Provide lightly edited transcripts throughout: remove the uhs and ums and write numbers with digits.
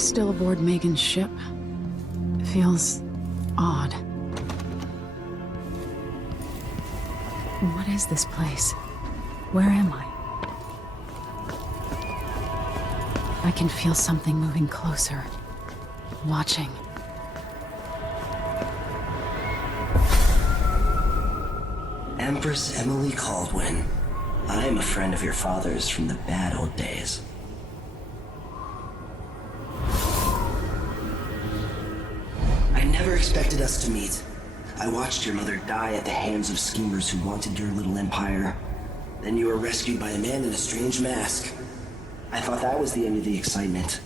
still aboard Megan's ship? Feels odd. What is this place? Where am I? I can feel something moving closer. Watching. Empress Emily Kaldwin. I am a friend of your father's from the bad old days. I never expected us to meet. I watched your mother die at the hands of schemers who wanted your little empire. Then you were rescued by a man in a strange mask. I thought that was the end of the excitement.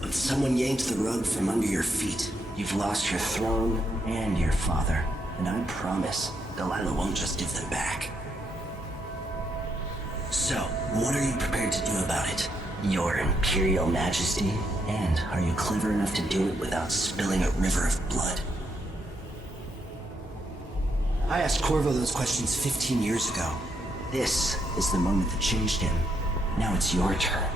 But someone yanked the rug from under your feet. You've lost your throne and your father. And I promise, Delilah won't just give them back. So, what are you prepared to do about it? Your Imperial Majesty? And are you clever enough to do it without spilling a river of blood? I asked Corvo those questions 15 years ago. This is the moment that changed him. Now it's your turn.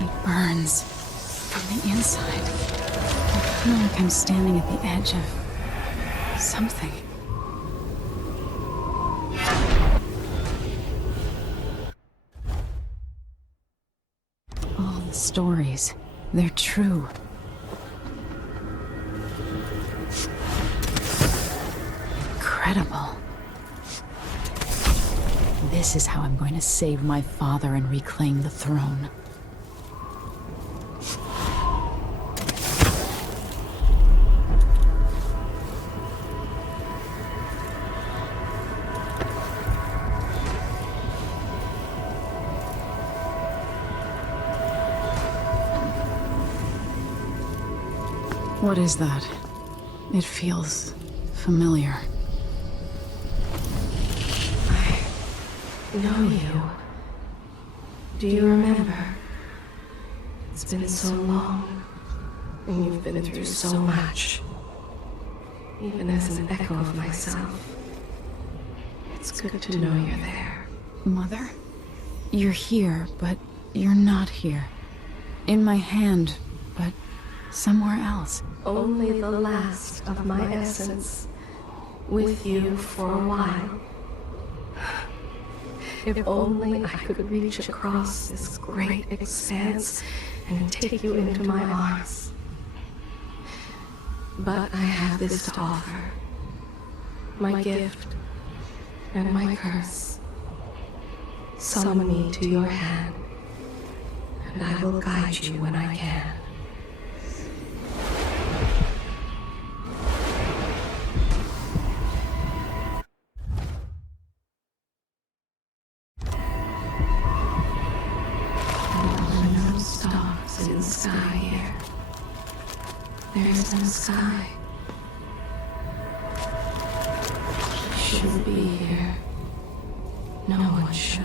It burns from the inside. I feel like I'm standing at the edge of something. All the stories, they're true. Incredible. This is how I'm going to save my father and reclaim the throne. What is that? It feels familiar. I know you. Do you remember? It's been so long, and you've been through so much. Even as an echo of myself, it's good to know you're there. Mother? You're here, but you're not here. In my hand, but somewhere else. Only the last of my essence, with you for a while. If only I could reach across this great expanse and take you into my arms. But I have this to offer. My gift and my curse. Summon me to your hand, and I will guide you when I can. In the sky here. There is no sky. She shouldn't be here. No one should.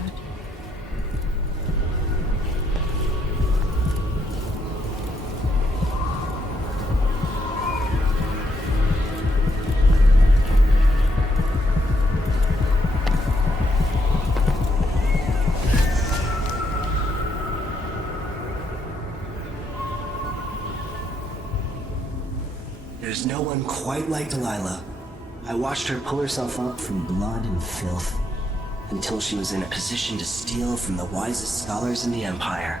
There's no one quite like Delilah. I watched her pull herself up from blood and filth, until she was in a position to steal from the wisest scholars in the Empire.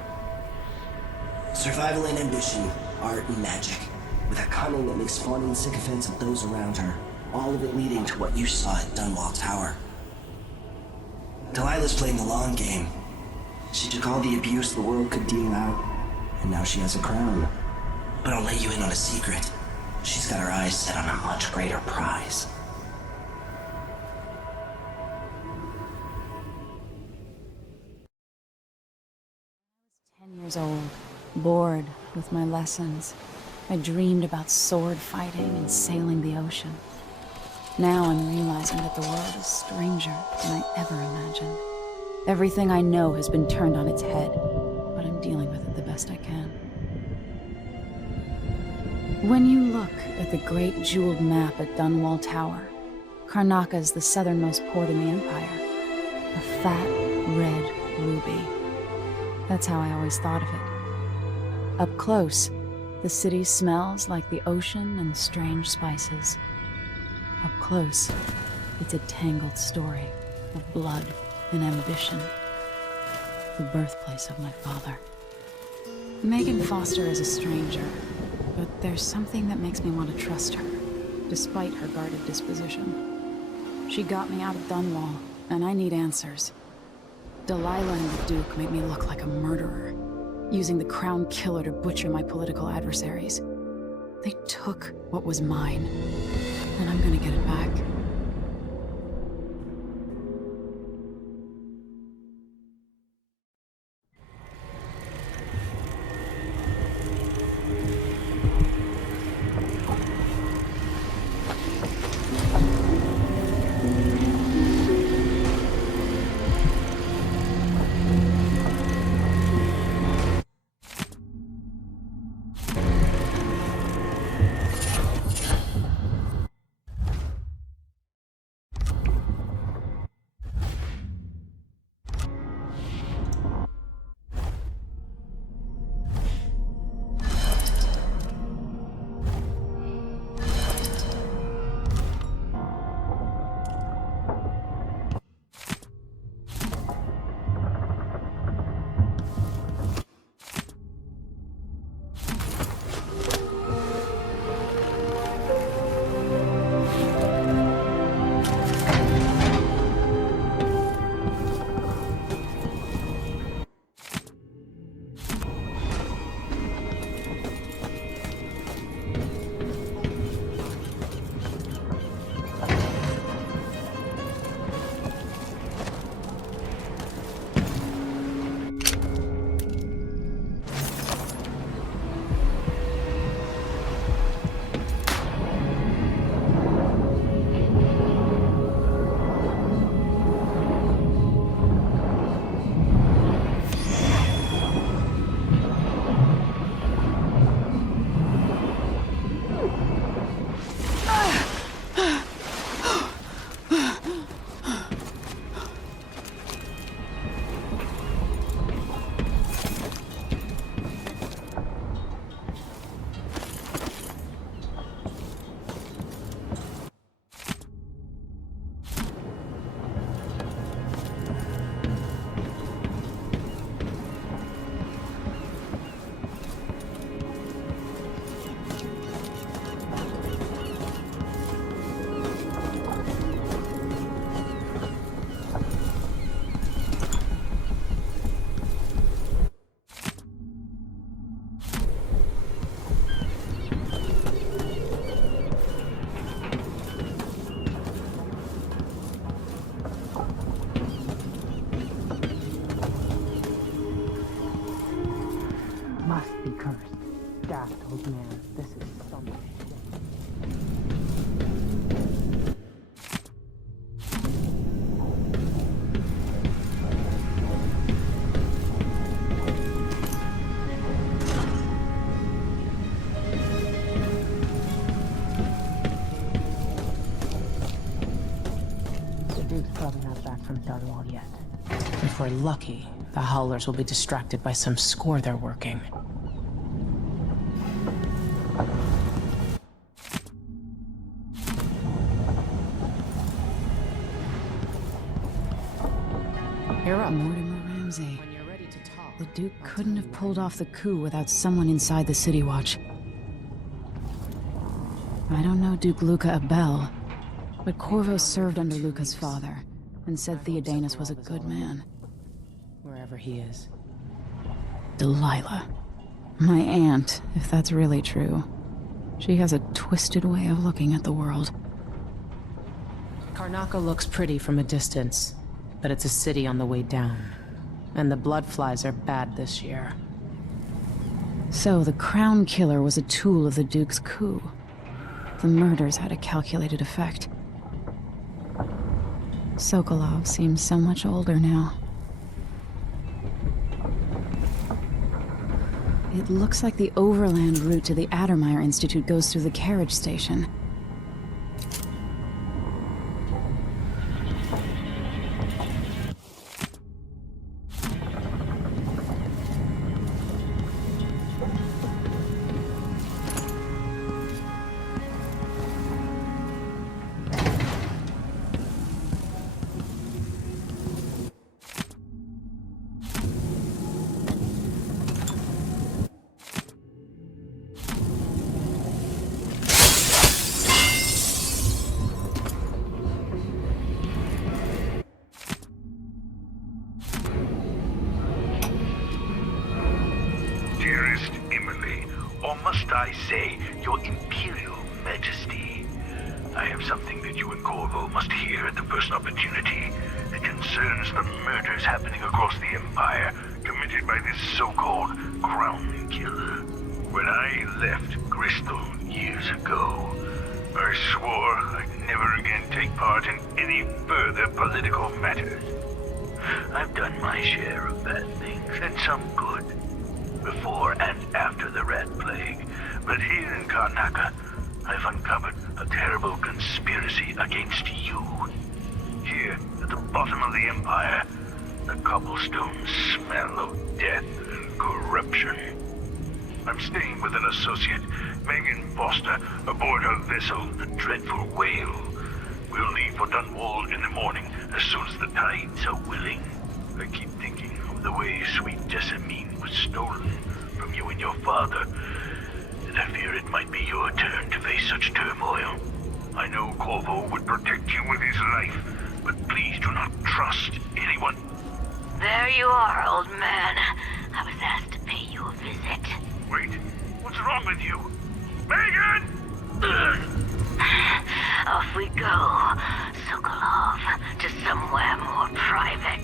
Survival and ambition, art and magic, with a cunning that makes fawning sycophants of those around her, all of it leading to what you saw at Dunwall Tower. Delilah's playing the long game. She took all the abuse the world could deal out, and now she has a crown. But I'll let you in on a secret. She's got her eyes set on a much greater prize. I was 10 years old, bored with my lessons. I dreamed about sword fighting and sailing the ocean. Now I'm realizing that the world is stranger than I ever imagined. Everything I know has been turned on its head, but I'm dealing with it the best I can. When you look at the great jeweled map at Dunwall Tower, Karnaca is the southernmost port in the Empire. A fat, red ruby. That's how I always thought of it. Up close, the city smells like the ocean and strange spices. Up close, it's a tangled story of blood and ambition. The birthplace of my father. Megan Foster is a stranger, but there's something that makes me want to trust her, despite her guarded disposition. She got me out of Dunwall, and I need answers. Delilah and the Duke made me look like a murderer, using the Crown Killer to butcher my political adversaries. They took what was mine, and I'm gonna get it back. Must be cursed. Daft old man, this is so much shit. The Duke's probably not back from Dunwall yet. If we're lucky, the Howlers will be distracted by some score they're working. You're up, Mortimer Ramsey. When you're ready to talk, The Duke couldn't have pulled off the coup without someone inside the City Watch. I don't know Duke Luca Abel, but Corvo served under Luca's father, and said Theodanis was a good man. wherever he is. Delilah. My aunt, if that's really true. She has a twisted way of looking at the world. Karnaca looks pretty from a distance, but it's a city on the way down. And the bloodflies are bad this year. So the Crown Killer was a tool of the Duke's coup. The murders had a calculated effect. Sokolov seems so much older now. It looks like the overland route to the Addermeyer Institute goes through the carriage station. dearest Emily, or must I say, your Imperial Majesty. I have something that you and Corvo must hear at the first opportunity. It concerns the murders happening across the Empire, committed by this so-called Crown Killer. When I left Crystal years ago, I swore I'd never again take part in any further political matters. I've done my share of bad things, and some good, before and after the Rat Plague. But here in Karnaca, I've uncovered a terrible conspiracy against you. Here, at the bottom of the Empire, the cobblestones smell of death and corruption. I'm staying with an associate, Megan Foster, aboard her vessel, the Dreadful Whale. We'll leave for Dunwall in the morning, as soon as the tides are willing. I keep thinking of the way sweet Jessamine was stolen from you and your father, and I fear it might be your turn to face such turmoil. I know Corvo would protect you with his life, but please do not trust anyone. There you are, old man. I was asked to pay you a visit. Wait, what's wrong with you? Megan! Off we go, Sokolov, to somewhere more private.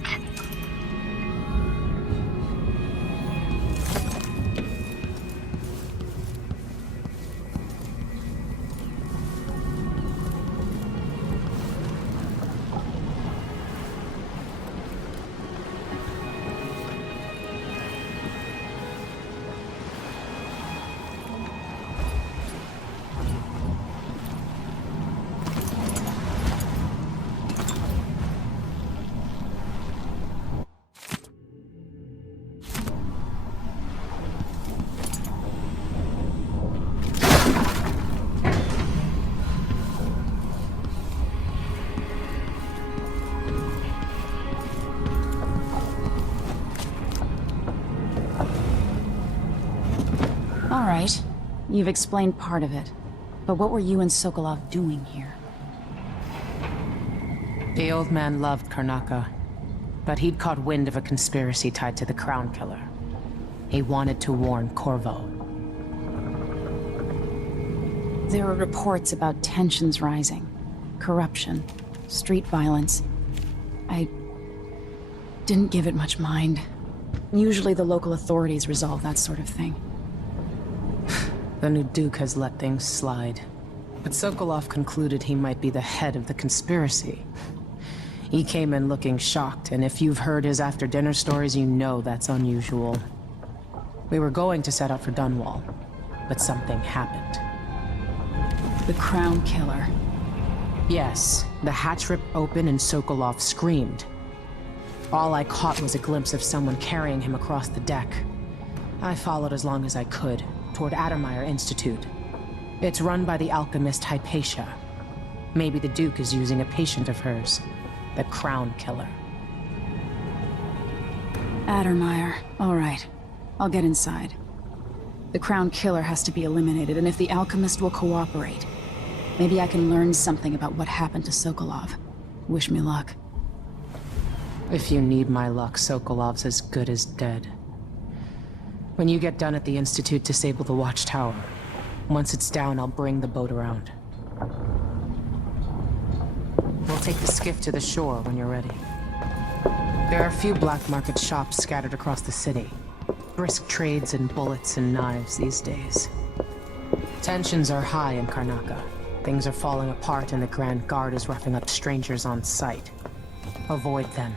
All right. You've explained part of it. But what were you and Sokolov doing here? The old man loved Karnaca, but he'd caught wind of a conspiracy tied to the Crown Killer. He wanted to warn Corvo. There were reports about tensions rising, corruption, street violence. I didn't give it much mind. Usually the local authorities resolve that sort of thing. The new Duke has let things slide. But Sokolov concluded he might be the head of the conspiracy. He came in looking shocked, and if you've heard his after-dinner stories, you know that's unusual. We were going to set out for Dunwall, but something happened. The Crown Killer. Yes, the hatch ripped open and Sokolov screamed. All I caught was a glimpse of someone carrying him across the deck. I followed as long as I could, toward Addermeyer Institute. It's run by the alchemist Hypatia. Maybe the Duke is using a patient of hers, the Crown Killer. Addermeyer. All right. I'll get inside. The Crown Killer has to be eliminated, and if the alchemist will cooperate, maybe I can learn something about what happened to Sokolov. Wish me luck. If you need my luck, Sokolov's as good as dead. When you get done at the Institute, disable the watchtower. Once it's down, I'll bring the boat around. We'll take the skiff to the shore when you're ready. There are a few black market shops scattered across the city. Brisk trades in bullets and knives these days. Tensions are high in Karnaca. Things are falling apart and the Grand Guard is roughing up strangers on sight. Avoid them.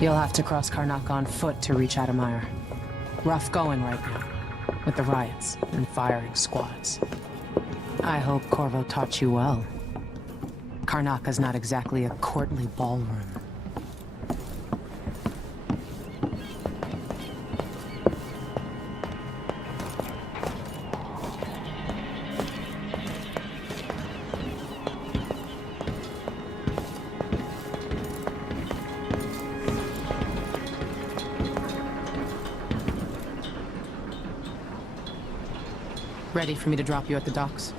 You'll have to cross Karnaca on foot to reach Addermeyer. Rough going right now, with the riots and firing squads. I hope Corvo taught you well. Karnaca's not exactly a courtly ballroom. Ready for me to drop you at the docks?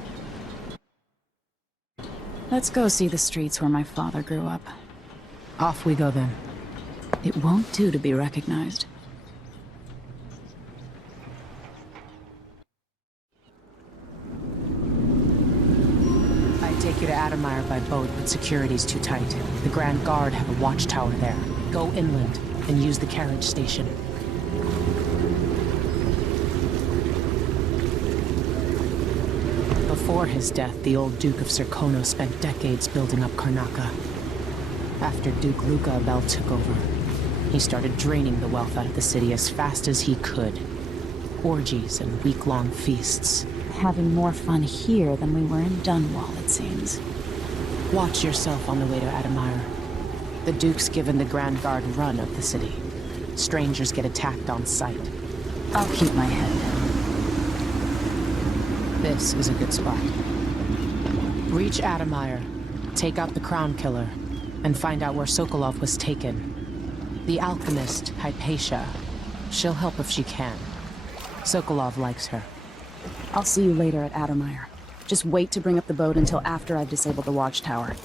Let's go see the streets where my father grew up. Off we go then. It won't do to be recognized. take you to Adamire by boat, but security's too tight. The Grand Guard have a watchtower there. Go inland and use the carriage station. Before his death, the old Duke of Serkono spent decades building up Karnaca. After Duke Luca Abel took over, he started draining the wealth out of the city as fast as he could. Orgies and week-long feasts. Having more fun here than we were in Dunwall, it seems. Watch yourself on the way to Adamire. The Duke's given the Grand Guard run of the city. Strangers get attacked on sight. I'll keep my head down. This is a good spot. Reach Adamire, take out the Crown Killer, and find out where Sokolov was taken. The alchemist, Hypatia. She'll help if she can. Sokolov likes her. I'll see you later at Adamire. Just wait to bring up the boat until after I've disabled the watchtower.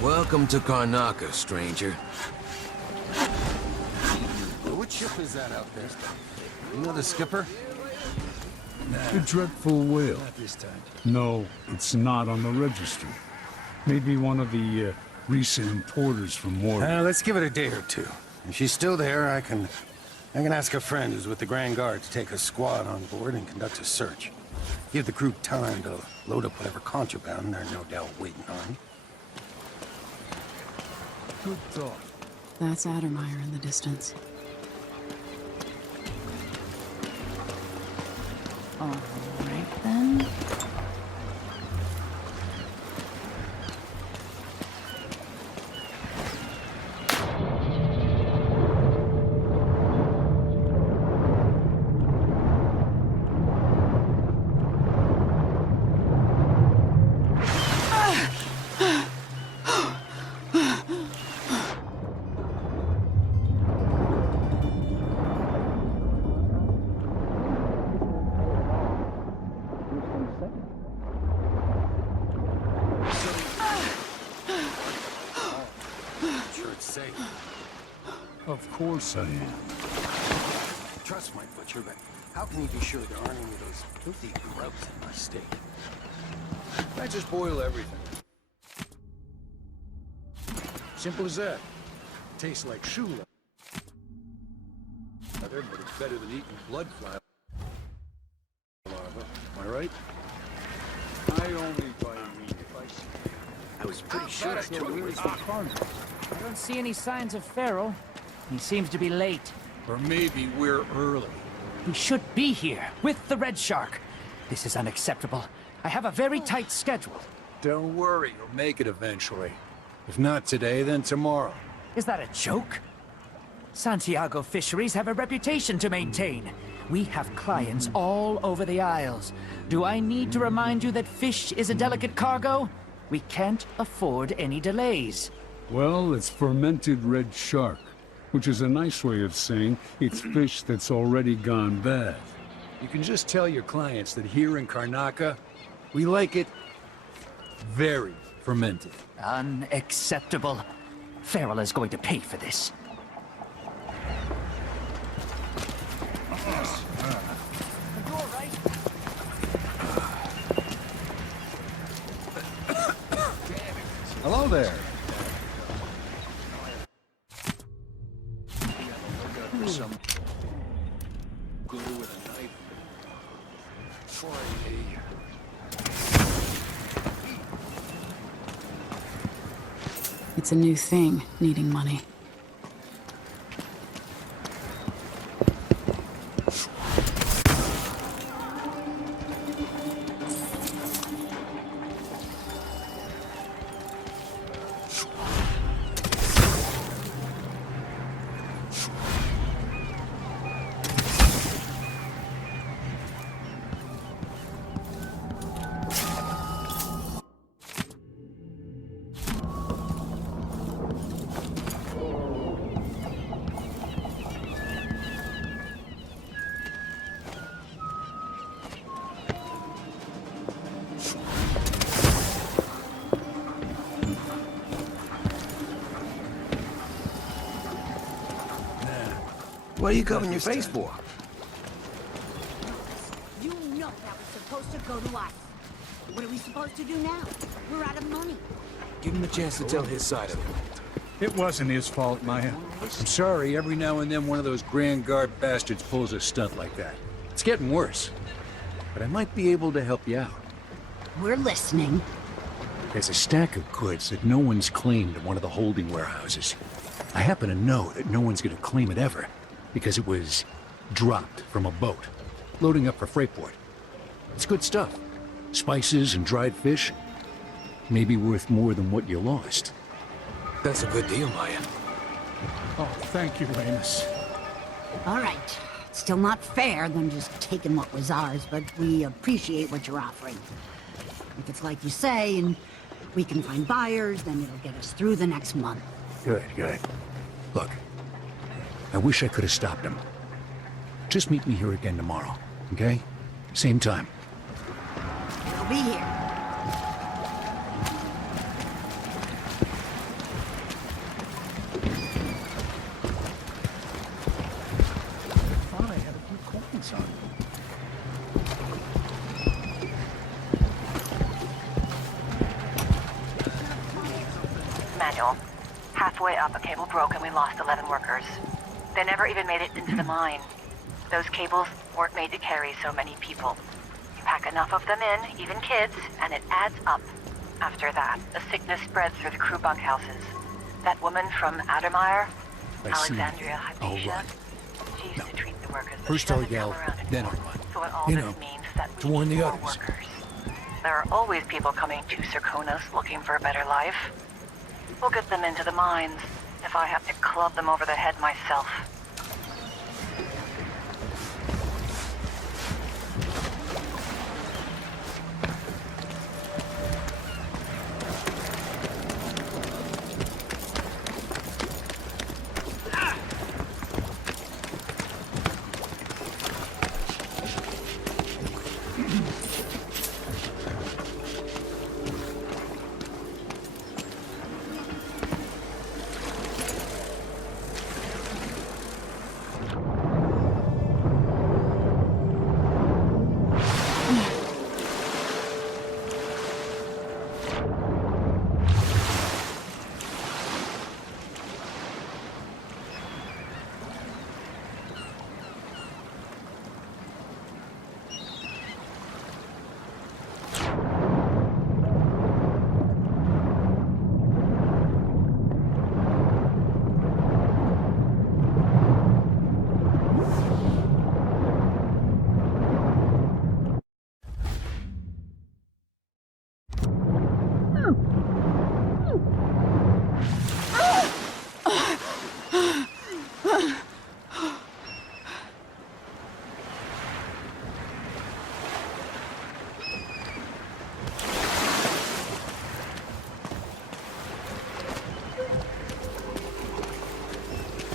Welcome to Karnaca, stranger. What ship is that out there? You know the skipper? A dreadful whale. Not this time. No, it's not on the register. Maybe one of the recent importers from Mordor. Let's give it a day or two. If she's still there, I can ask a friend who's with the Grand Guard to take a squad on board and conduct a search. Give the crew time to load up whatever contraband they're no doubt waiting on. Good thought. That's Adamire in the distance. All right, then. Of course I am. Trust my butcher, but how can you be sure there aren't any of those filthy grubs in my steak? I just boil everything. Simple as that. Tastes like shoe leather, but it's better than eating blood flower. Am I right? I only buy meat if I see it. I was pretty sure I took it. I don't see any signs of Farrell. He seems to be late. Or maybe we're early. He should be here, with the Red Shark. This is unacceptable. I have a very tight schedule. Don't worry, you'll make it eventually. If not today, then tomorrow. Is that a joke? Santiago Fisheries have a reputation to maintain. We have clients all over the Isles. Do I need to remind you that fish is a delicate cargo? We can't afford any delays. Well, it's fermented red shark, which is a nice way of saying it's fish that's already gone bad. You can just tell your clients that here in Karnaca, we like it very fermented. Unacceptable. Farrell is going to pay for this. Hello there. Some glue with a knife. It's a new thing, needing money. What are you covering your face for? You know that was supposed to go to us. What are we supposed to do now? We're out of money. Give him a chance to tell his side of it. It wasn't his fault, Maya. I'm sorry, every now and then one of those Grand Guard bastards pulls a stunt like that. It's getting worse. But I might be able to help you out. We're listening. There's a stack of goods that no one's claimed in one of the holding warehouses. I happen to know that no one's gonna claim it ever, because it was dropped from a boat, loading up for Freightport. It's good stuff. Spices and dried fish. Maybe worth more than what you lost. That's a good deal, Maya. Oh, thank you, Amos. All right. Still not fair than just taking what was ours, but we appreciate what you're offering. If it's like you say, and we can find buyers, then it'll get us through the next month. Good, good. Look, I wish I could have stopped him. Just meet me here again tomorrow, okay? Same time. We'll be here. I thought I had a few coins on. Manual. Halfway up, a cable broke and we lost 11 workers. They never even made it into the mine. Those cables weren't made to carry so many people. You pack enough of them in, even kids, and it adds up. After that, the sickness spread through the crew bunkhouses. That woman from Addermeyer, Alexandria Hypatia, she used to treat the workers, but First she I'll doesn't yell, come around then anymore. I'll run. So what all You this know, means is that we to warn need the more others. workers. There are always people coming to Circonas looking for a better life. We'll get them into the mines, if I have to club them over the head myself.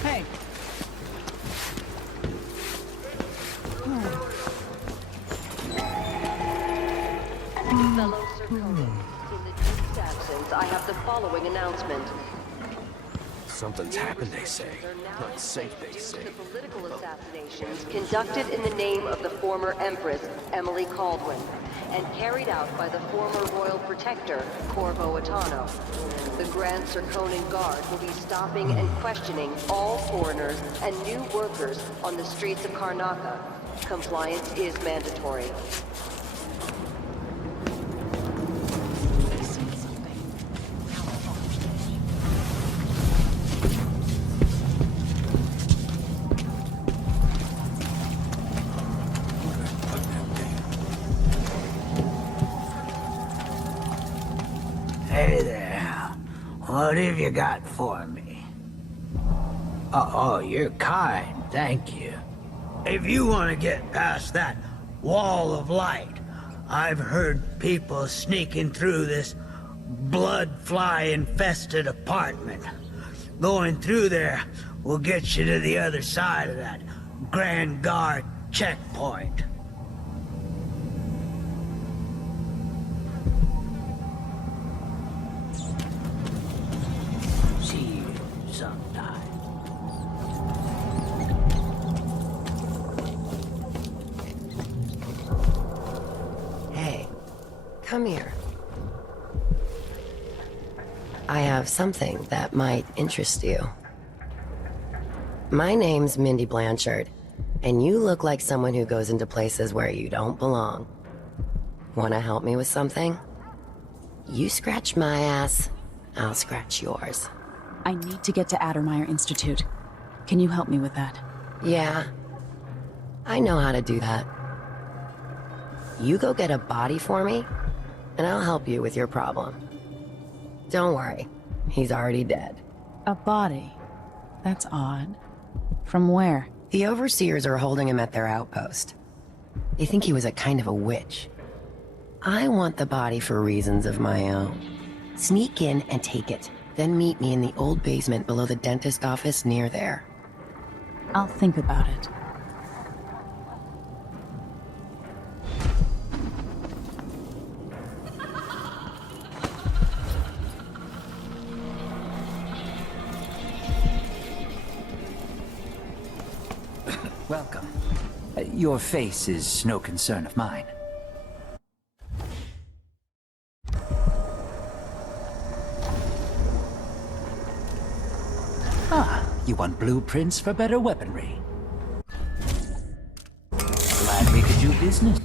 Hey. Fellow Circonans, in the Duke's absence, I have the following announcement. Something's happened, they say. Not safe, they say. Due to political assassinations conducted in the name of the former Empress, Emily Kaldwin, and carried out by the former Royal Protector, Corvo Attano. The Grand Circonan Guard will be stopping and questioning all foreigners and new workers on the streets of Karnaca. Compliance is mandatory. Hey there. What have you got for me? Oh, you're kind, thank you. If you want to get past that wall of light, I've heard people sneaking through this blood-fly-infested apartment. Going through there will get you to the other side of that Grand Guard checkpoint. See you sometime. come here. I have something that might interest you. My name's Mindy Blanchard, and you look like someone who goes into places where you don't belong. Wanna help me with something? You scratch my ass, I'll scratch yours. I need to get to Addermeyer Institute. Can you help me with that? Yeah, I know how to do that. You go get a body for me, and I'll help you with your problem. Don't worry, he's already dead. A body? That's odd. From where? The overseers are holding him at their outpost. They think he was a kind of a witch. I want the body for reasons of my own. Sneak in and take it, then meet me in the old basement below the dentist office near there. I'll think about it. Welcome. Your face is no concern of mine. Ah, you want blueprints for better weaponry. Glad we could do business.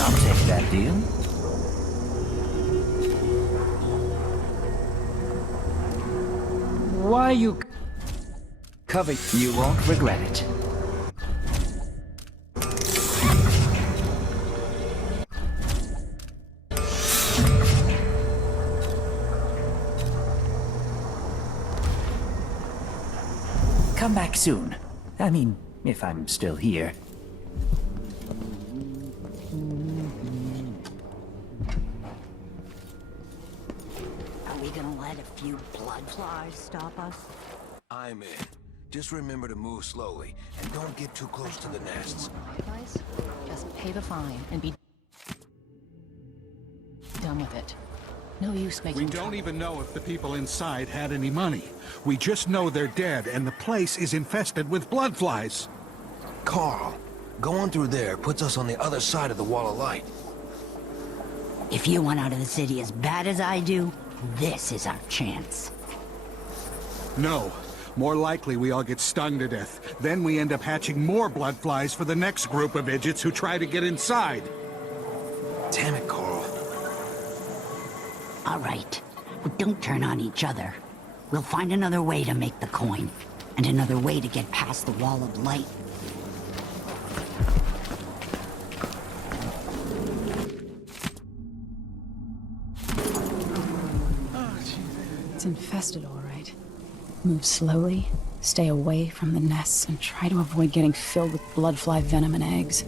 I'll take that deal. Why you cover? You won't regret it. Come back soon. I mean, if I'm still here. Are we gonna let a few blood flies stop us? I'm in. Just remember to move slowly, and don't get too close to the nests. Guys, just pay the fine and be done with it. No use making We don't even know if the people inside had any money. We just know they're dead, and the place is infested with blood flies. Carl, going through there puts us on the other side of the wall of light. If you want out of the city as bad as I do, this is our chance. No. More likely we all get stung to death. Then we end up hatching more blood flies for the next group of idiots who try to get inside. Damn it, Carl. All right, but don't turn on each other. We'll find another way to make the coin, and another way to get past the wall of light. It's infested, all right. Move slowly, stay away from the nests, and try to avoid getting filled with bloodfly venom and eggs.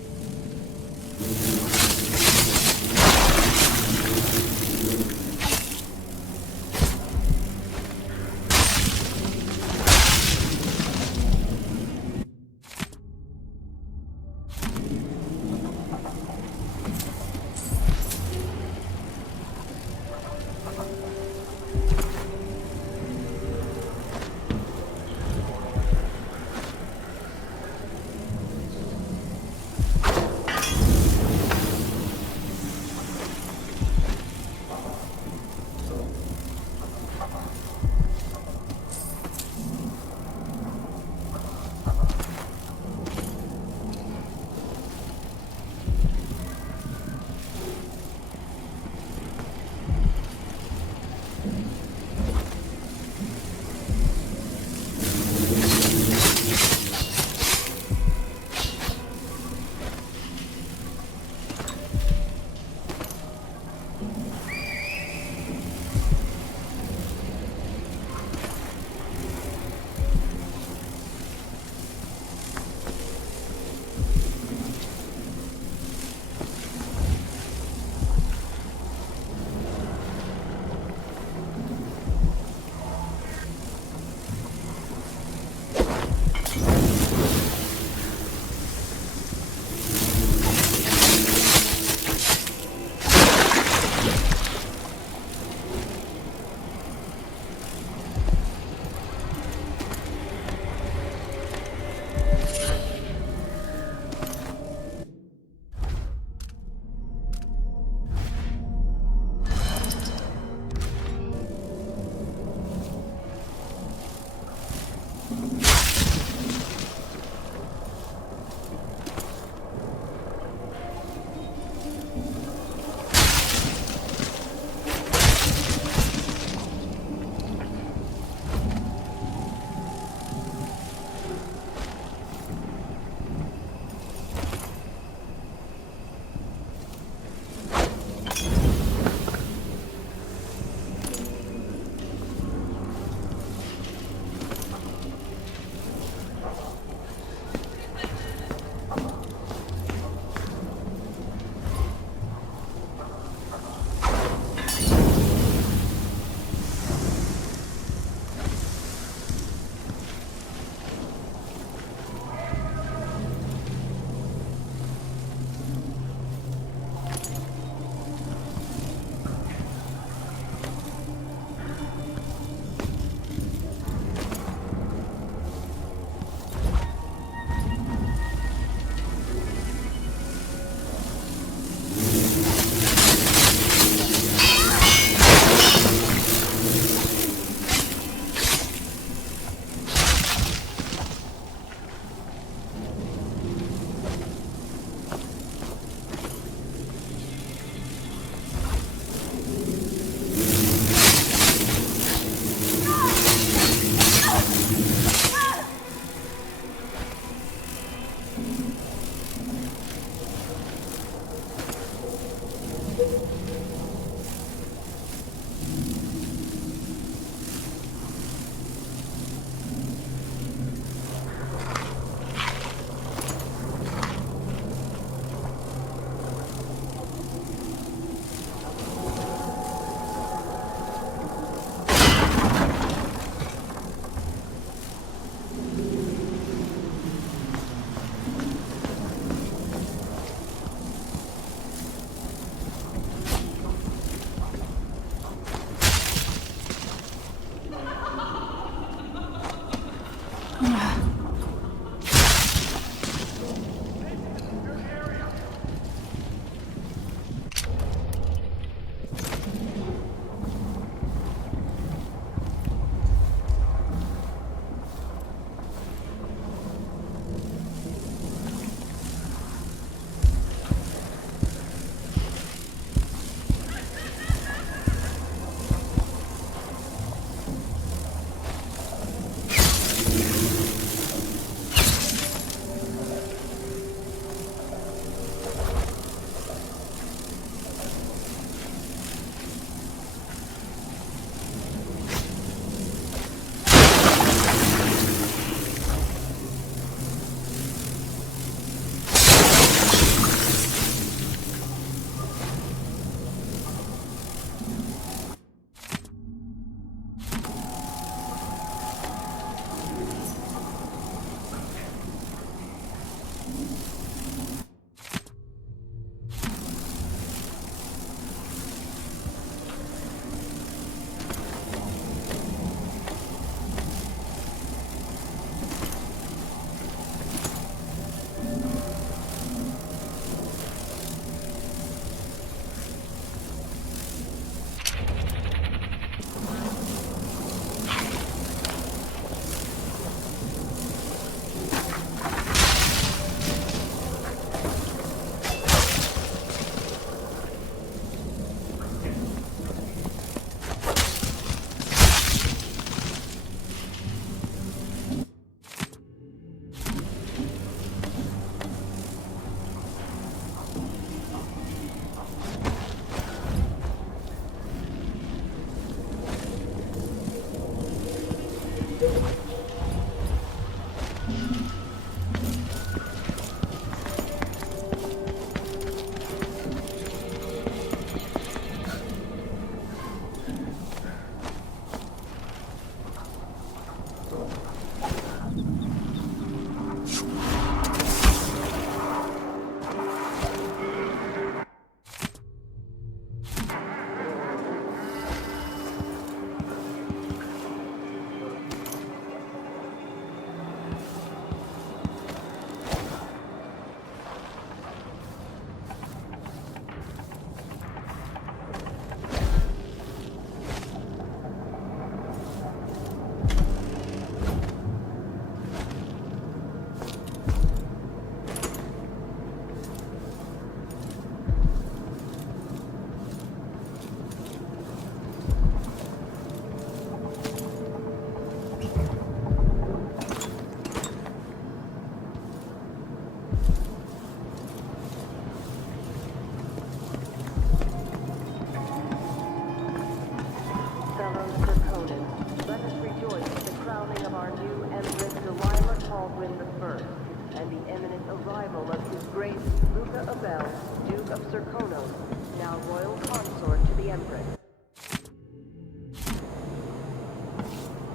Abel, Duke of Serkonos, now royal consort to the Empress.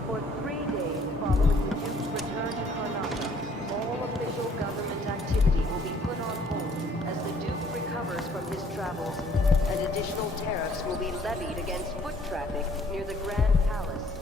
For 3 days following the Duke's return to Karnataka, all official government activity will be put on hold as the Duke recovers from his travels, and additional tariffs will be levied against foot traffic near the Grand Palace.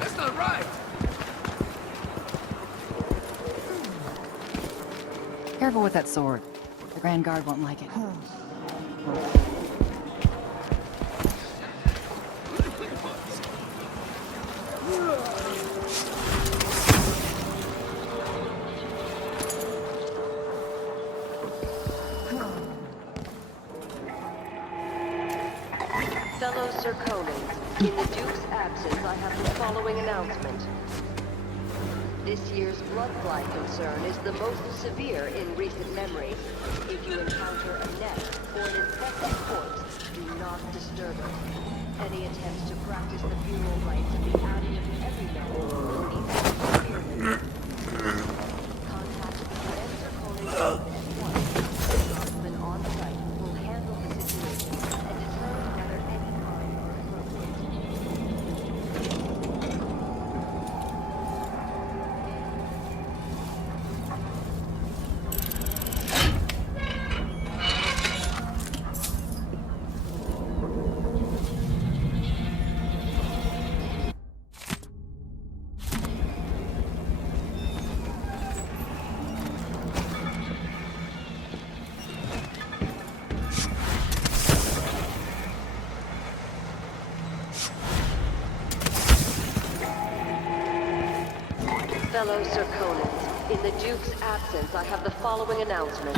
That's not right! Careful with that sword. The Grand Guard won't like it. Fellow Serkonans, in the Duke's absence, I have the following announcement. This year's bloodfly concern is the most severe in recent memory. If you encounter a nest or an infected corpse, do not disturb it. Any attempts to practice the funeral rites of the abbey of every man will be executed. Contact the Grand Serkonan at once. The guardsmen on site will handle the situation and determine whether any fines are appropriate. Fellow Serkonans, in the Duke's absence, I have the following announcement.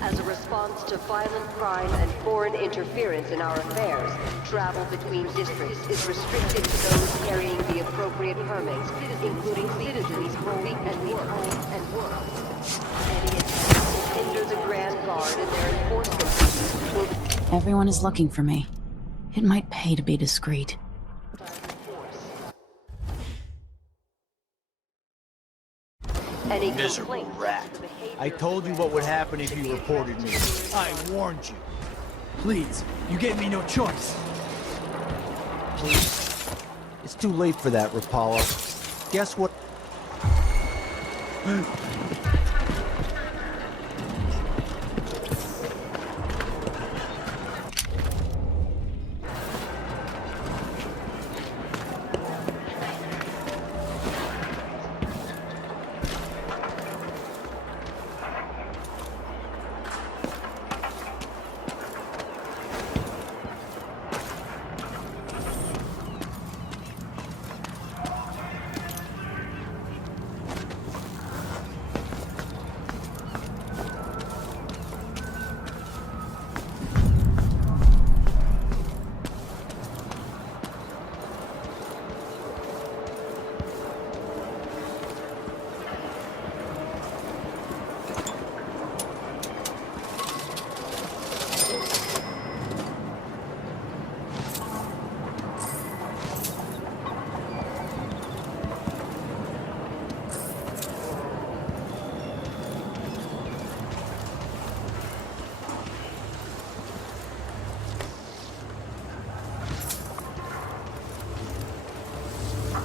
As a response to violent crime and foreign interference in our affairs, travel between districts is restricted to those carrying the appropriate permits, including citizens home and work. Any attempt to hinder the Grand Guard in their enforcement will... Everyone is looking for me. It might pay to be discreet. Any Miserable rat. I told you what would happen if you reported me. I warned you. Please, you gave me no choice. Please. It's too late for that, Rapala. Guess what?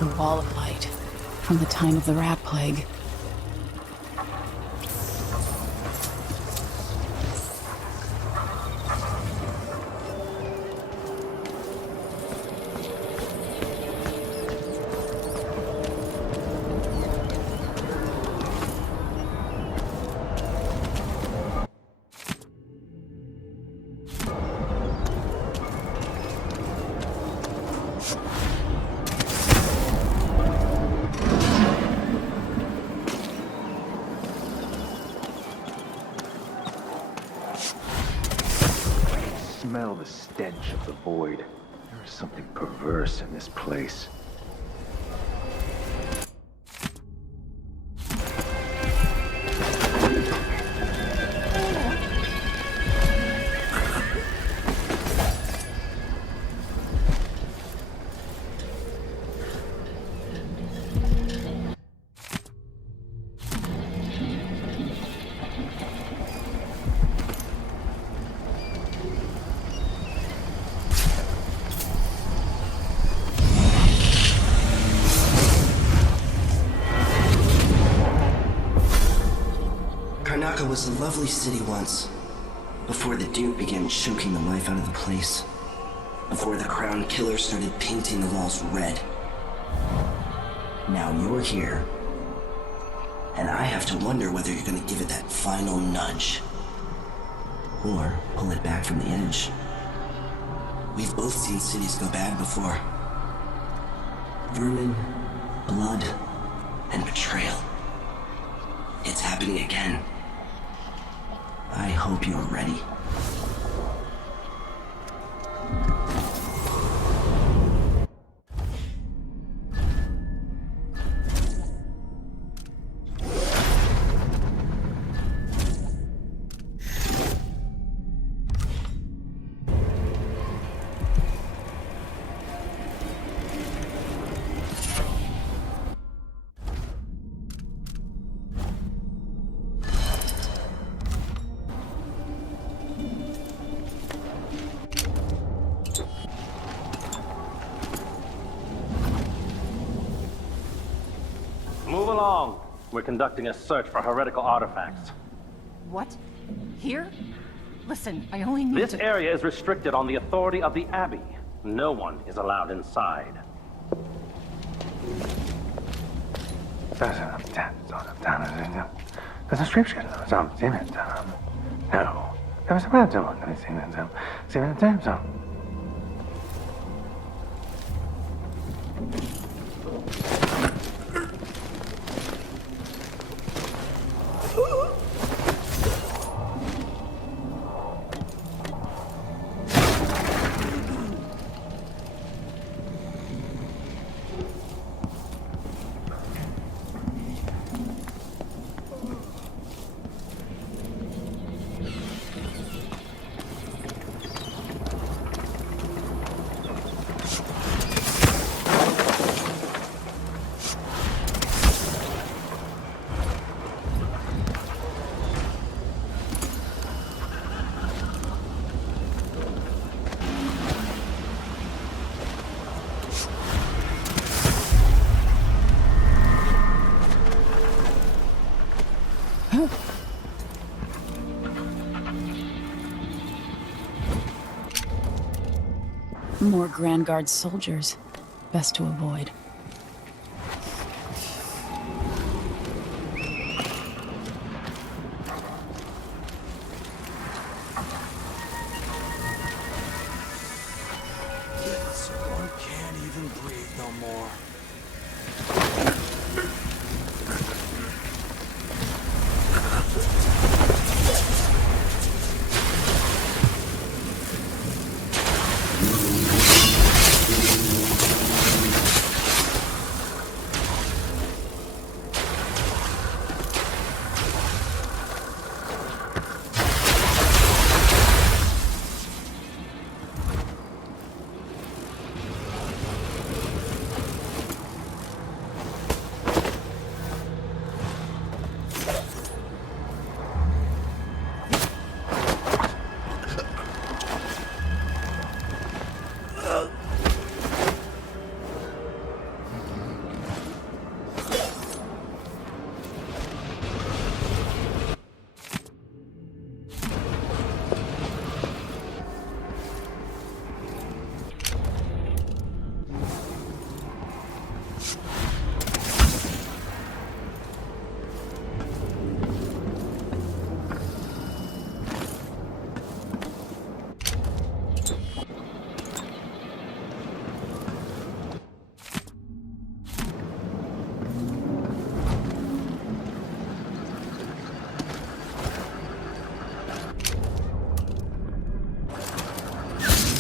The wall of light, from the time of the rat plague. Smell the stench of the void. There is something perverse in this place. Karnaca was a lovely city once, before the Duke began choking the life out of the place, before the Crown Killer started painting the walls red. Now you're here, and I have to wonder whether you're gonna give it that final nudge, or pull it back from the edge. We've both seen cities go bad before. Vermin, blood, and betrayal. It's happening again. I hope you're ready. Move along. We're conducting a search for heretical artifacts. What? Here? Listen, I only need This to... area is restricted on the authority of the Abbey. No one is allowed inside. There's a scripture. No. There was a bad one. More Grand Guard soldiers. Best to avoid. One can't even breathe no more.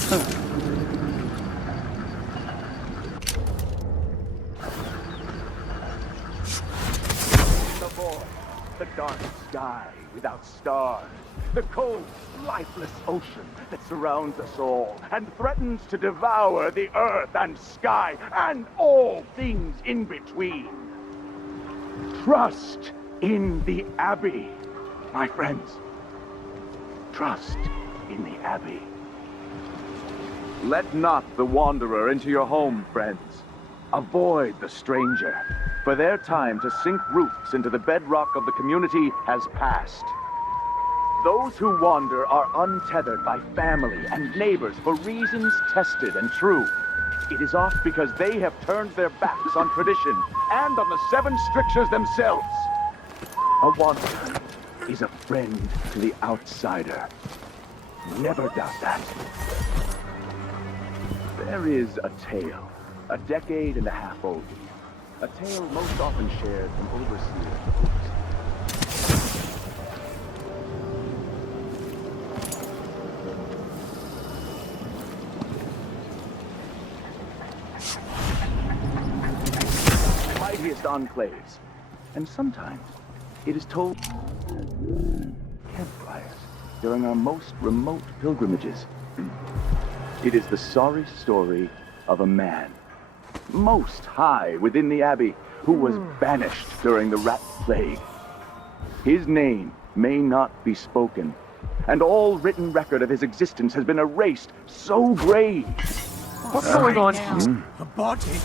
The void, the dark sky without stars, the cold, lifeless ocean that surrounds us all and threatens to devour the earth and sky and all things in between. Trust in the Abbey, my friends. Trust in the Abbey. Let not the wanderer into your home, friends. Avoid the stranger, for their time to sink roots into the bedrock of the community has passed. Those who wander are untethered by family and neighbors for reasons tested and true. It is oft because they have turned their backs on tradition and on the seven strictures themselves. A wanderer is a friend to the outsider. Never doubt that. There is a tale, a decade and a half old. A tale most often shared from overseers. Mightiest enclaves, and sometimes it is told campfires during our most remote pilgrimages. It is the sorry story of a man, most high within the Abbey, who was banished during the Rat Plague. His name may not be spoken, and all written record of his existence has been erased so grave. What's going on here? A body.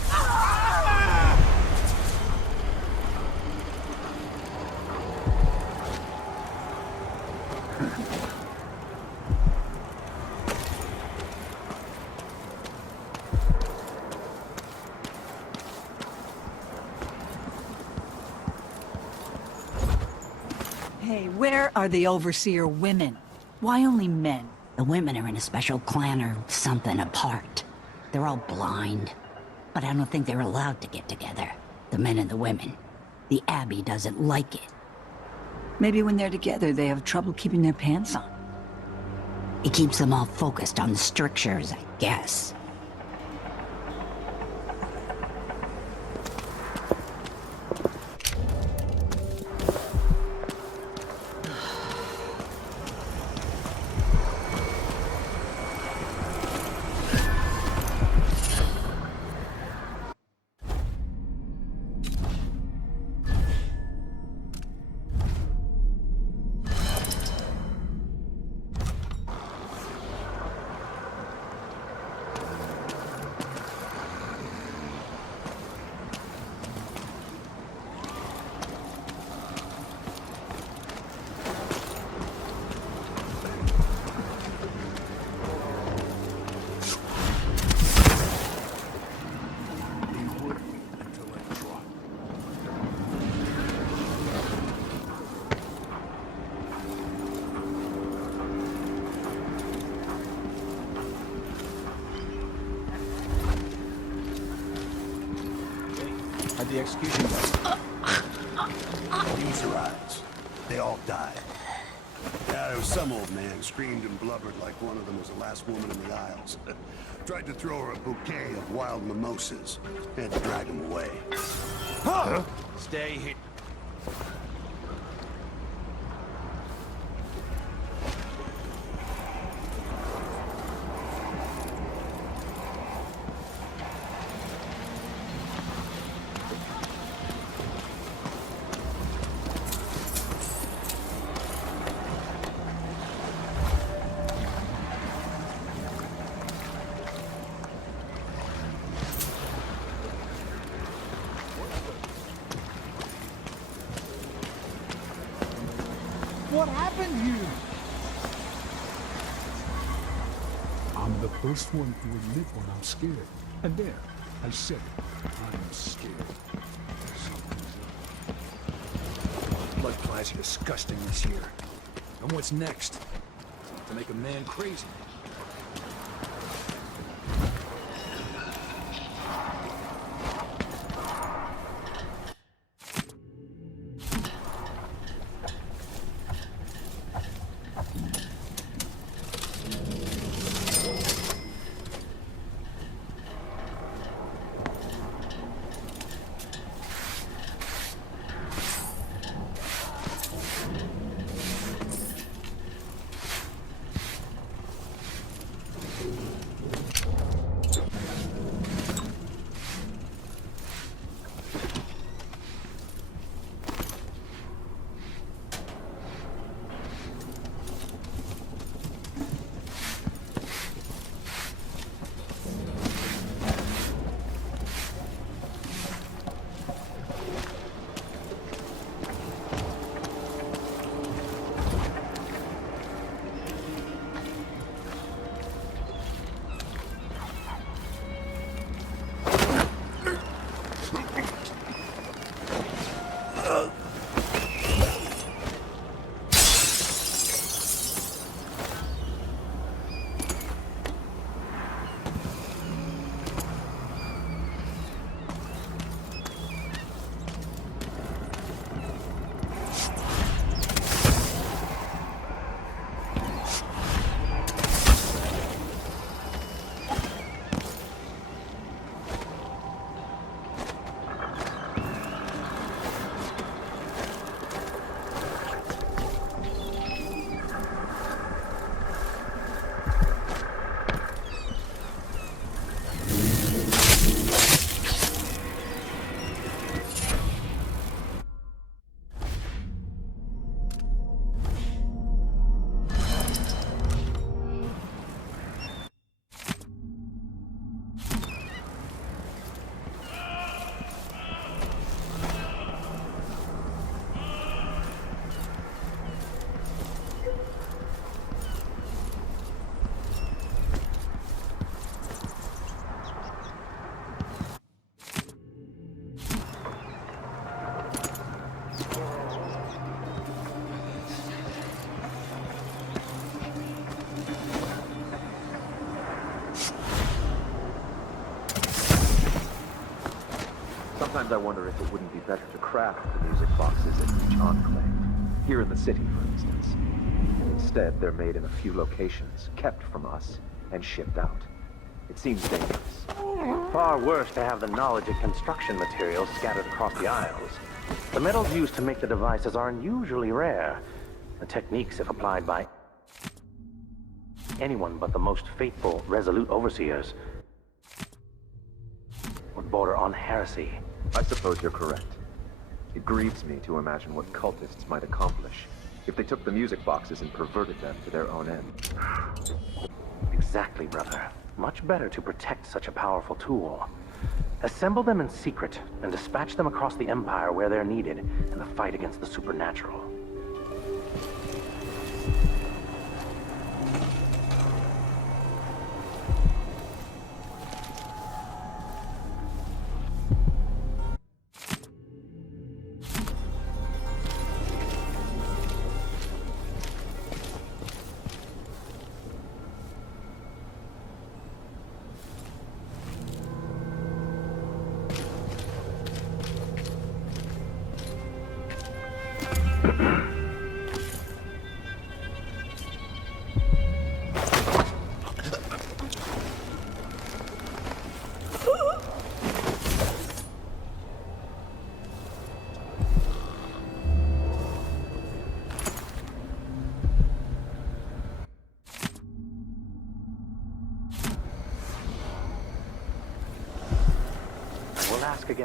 Hey, where are the overseer women? Why only men? The women are in a special clan or something apart. They're all blind. But I don't think they're allowed to get together. The men and the women. The Abbey doesn't like it. Maybe when they're together, they have trouble keeping their pants on. It keeps them all focused on the strictures, I guess. How'd the execution go? These are eyes. They all died. Yeah, there was some old man screamed and blubbered like one of them was the last woman in the Isles. Tried to throw her a bouquet of wild mimosas. Had to drag him away. Huh? Stay here. What happened here? I'm the first one to admit when I'm scared. And there, I said it. I'm scared. Blood flies are disgusting this year. And what's next? To make a man crazy. Sometimes I wonder if it wouldn't be better to craft the music boxes at each enclave. Here in the city, for instance. Instead, they're made in a few locations, kept from us, and shipped out. It seems dangerous. Far worse to have the knowledge of construction materials scattered across the aisles. The metals used to make the devices are unusually rare. The techniques, if applied by anyone but the most faithful, resolute overseers, would border on heresy. I suppose you're correct. It grieves me to imagine what cultists might accomplish if they took the music boxes and perverted them to their own end. Exactly, brother. Much better to protect such a powerful tool. Assemble them in secret and dispatch them across the Empire where they're needed in the fight against the supernatural.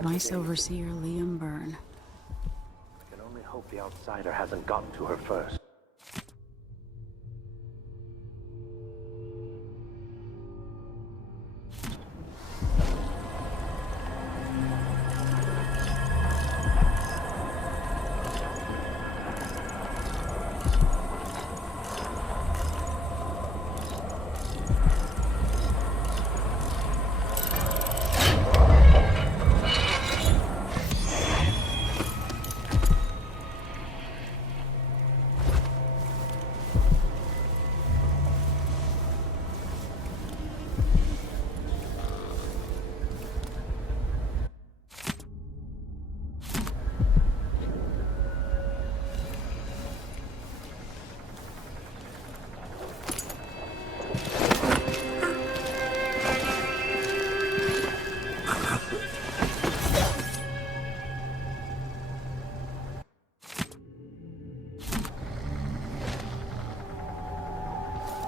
Nice overseer Liam Byrne. I can only hope the outsider hasn't gotten to her first.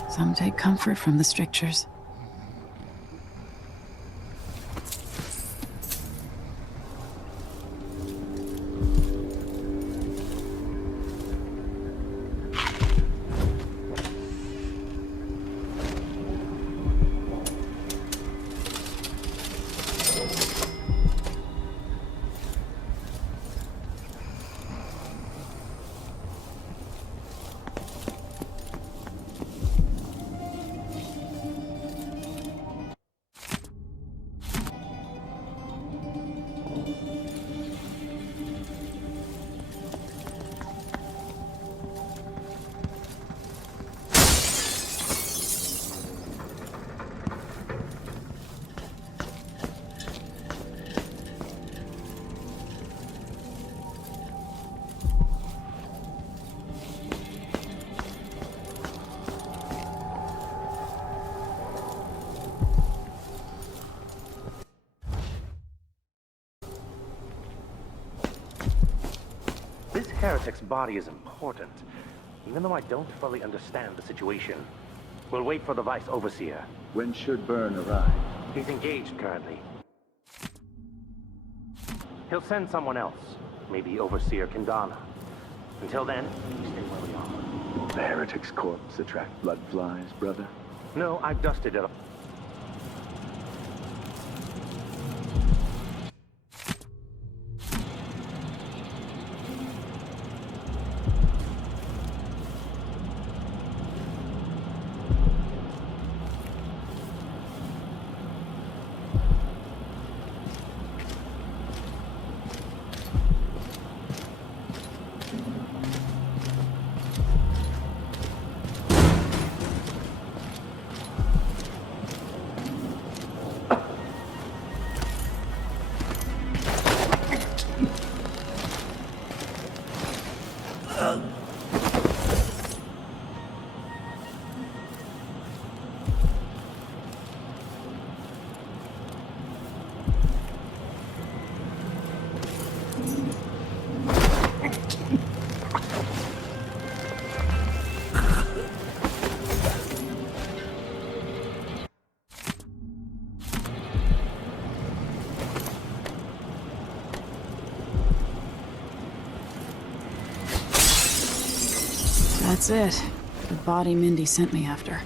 Some take comfort from the strictures. This heretic's body is important, even though I don't fully understand the situation. We'll wait for the Vice Overseer. When should Byrne arrive? He's engaged currently. He'll send someone else, maybe Overseer Kindana. Until then, we stay where we are. Will the heretic's corpse attract blood flies, brother? No, I've dusted it. That's it. The body Mindy sent me after.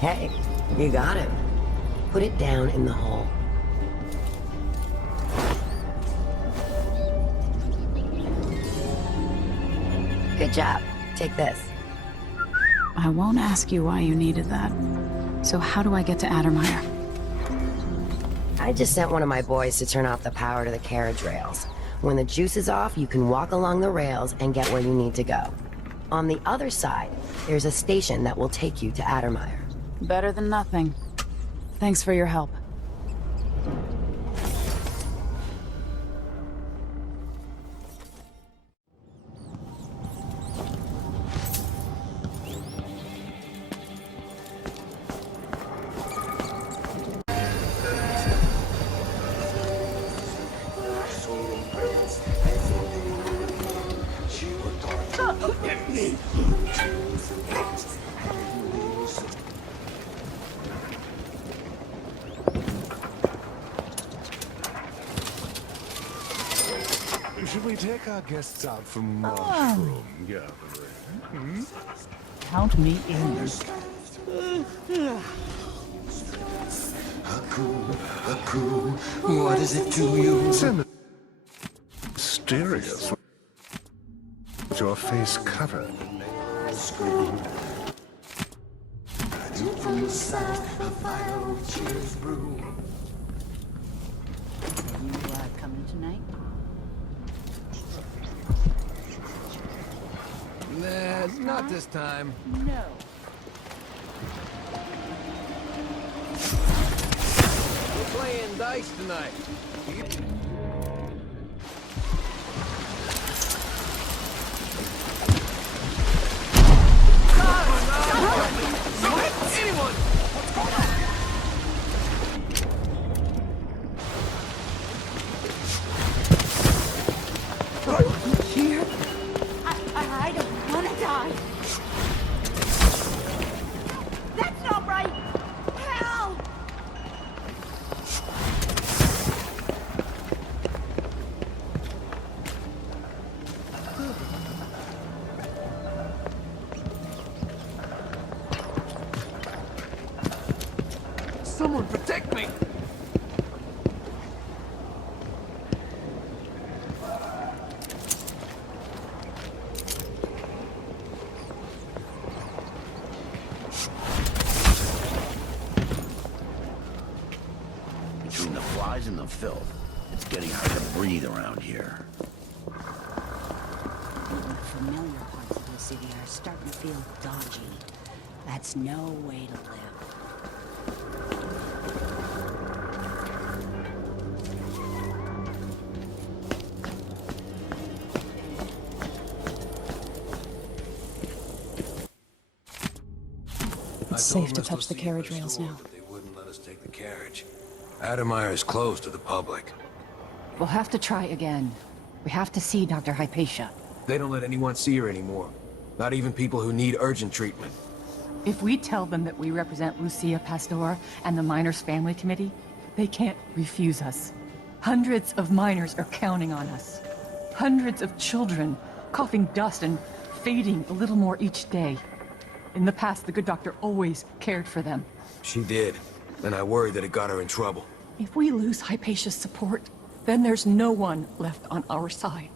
Hey, you got it. Put it down in the hole. Good job. Take this. I won't ask you why you needed that. So how do I get to Addermire? I just sent one of my boys to turn off the power to the carriage rails. When the juice is off, you can walk along the rails and get where you need to go. On the other side, there's a station that will take you to Addermire. Better than nothing. Thanks for your help. Should we take our guests out for mushroom gathering? Count me in. Haku, what is it to you? So mysterious. With your face covered. From the south, a fire cheers brew. Are you coming tonight? Nah, not this time. No. We're playing dice tonight. Anyone! Someone protect me! Between the flies and the filth, it's getting hard to breathe around here. The familiar parts of the city are starting to feel dodgy. That's no way to live. It's safe to touch the carriage rails now. They wouldn't let us take the carriage. Adamire is closed to the public. We'll have to try again. We have to see Dr. Hypatia. They don't let anyone see her anymore. Not even people who need urgent treatment. If we tell them that we represent Lucia Pastor and the Miners' Family Committee, they can't refuse us. Hundreds of miners are counting on us. Hundreds of children, coughing dust and fading a little more each day. In the past, the good doctor always cared for them. She did, and I worry that it got her in trouble. If we lose Hypatia's support, then there's no one left on our side.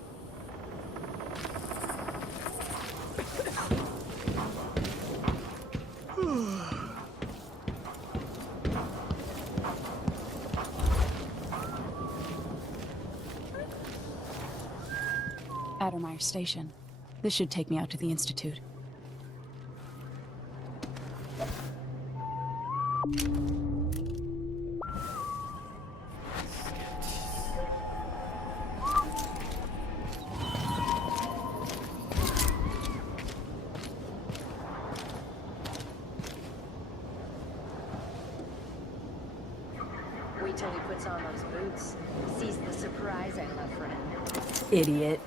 Addermeyer Station. This should take me out to the Institute. Wait till he puts on those boots. Sees the surprise I left for him. Idiot.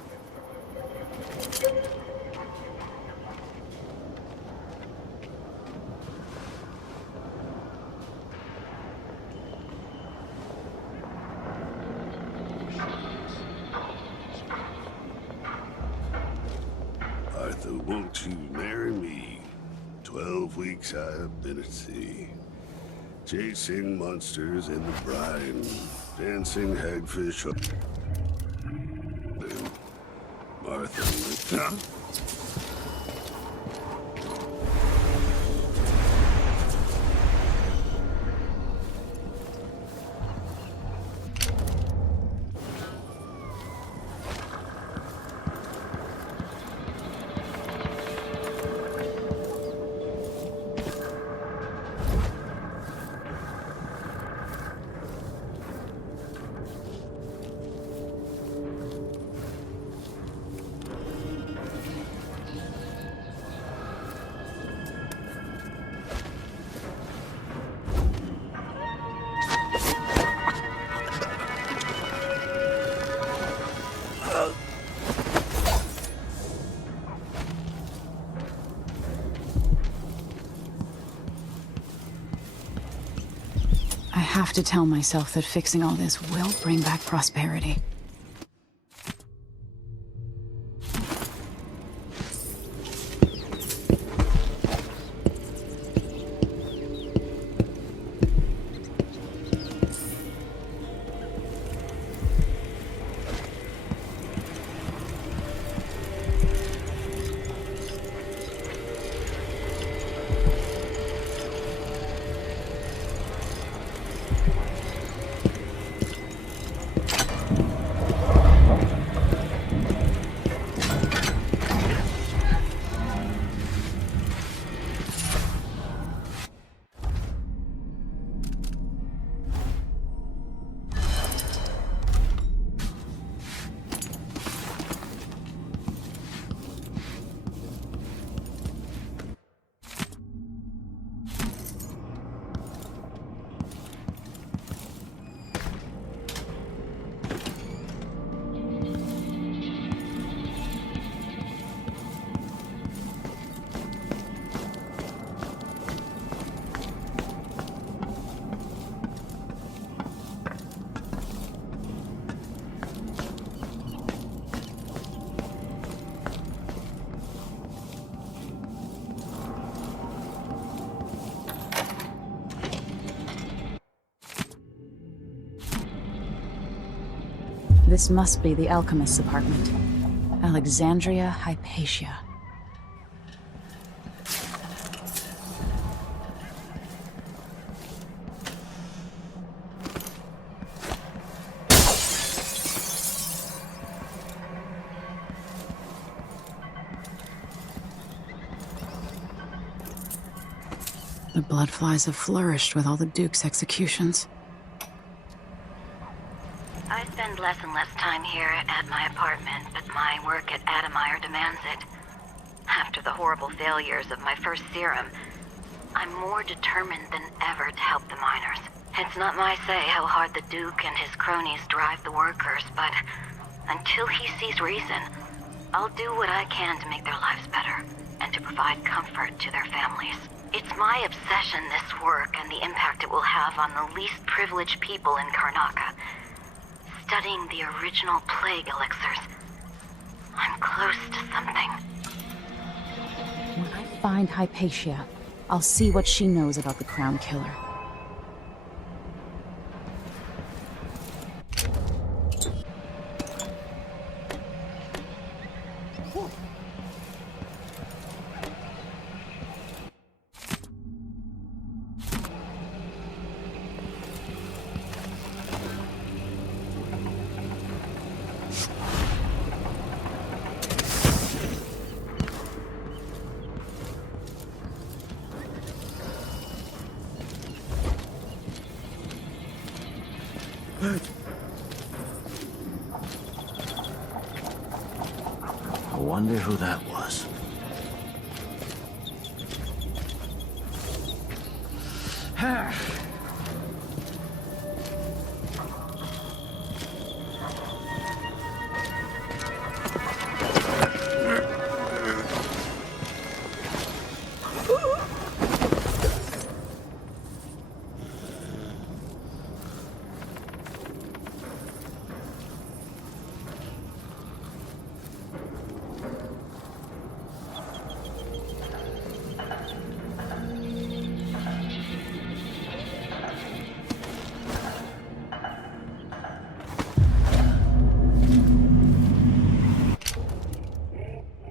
Arthur, won't you marry me? 12 weeks I have been at sea, chasing monsters in the brine, dancing hagfish up. Martha, huh? I have to tell myself that fixing all this will bring back prosperity. This must be the alchemist's apartment. Alexandria Hypatia. The bloodflies have flourished with all the Duke's executions. I spend less and less time here at my apartment, but my work at Adamire demands it. After the horrible failures of my first serum, I'm more determined than ever to help the miners. It's not my say how hard the Duke and his cronies drive the workers, but until he sees reason, I'll do what I can to make their lives better and to provide comfort to their families. It's my obsession, this work, and the impact it will have on the least privileged people in Karnaca. Studying the original plague elixirs. I'm close to something. When I find Hypatia, I'll see what she knows about the Crown Killer. I wonder who that was.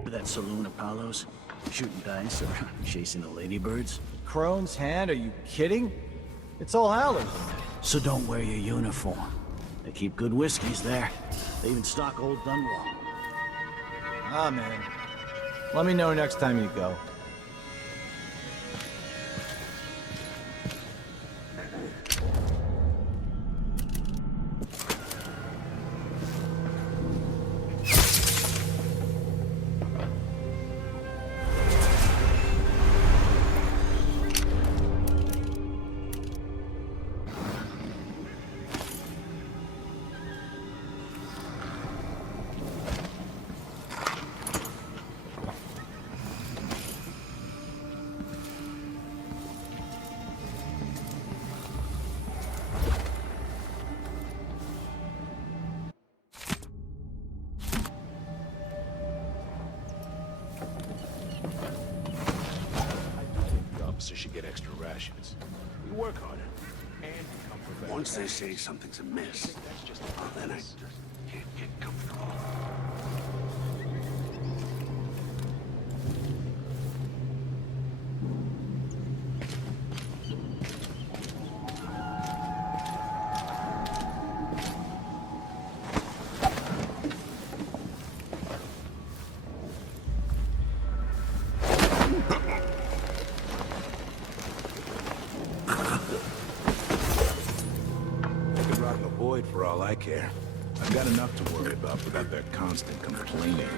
That saloon Apollo's? Shooting dice or chasing the ladybirds? Crone's hand? Are you kidding? It's all Howlers. So don't wear your uniform. They keep good whiskeys there. They even stock Old Dunwall. Ah, man. Let me know next time you go. Officers should get extra rations. We work harder and become professional. Once they say something's amiss, well, then I just can't get comfortable. For all I care. I've got enough to worry about without that constant complaining.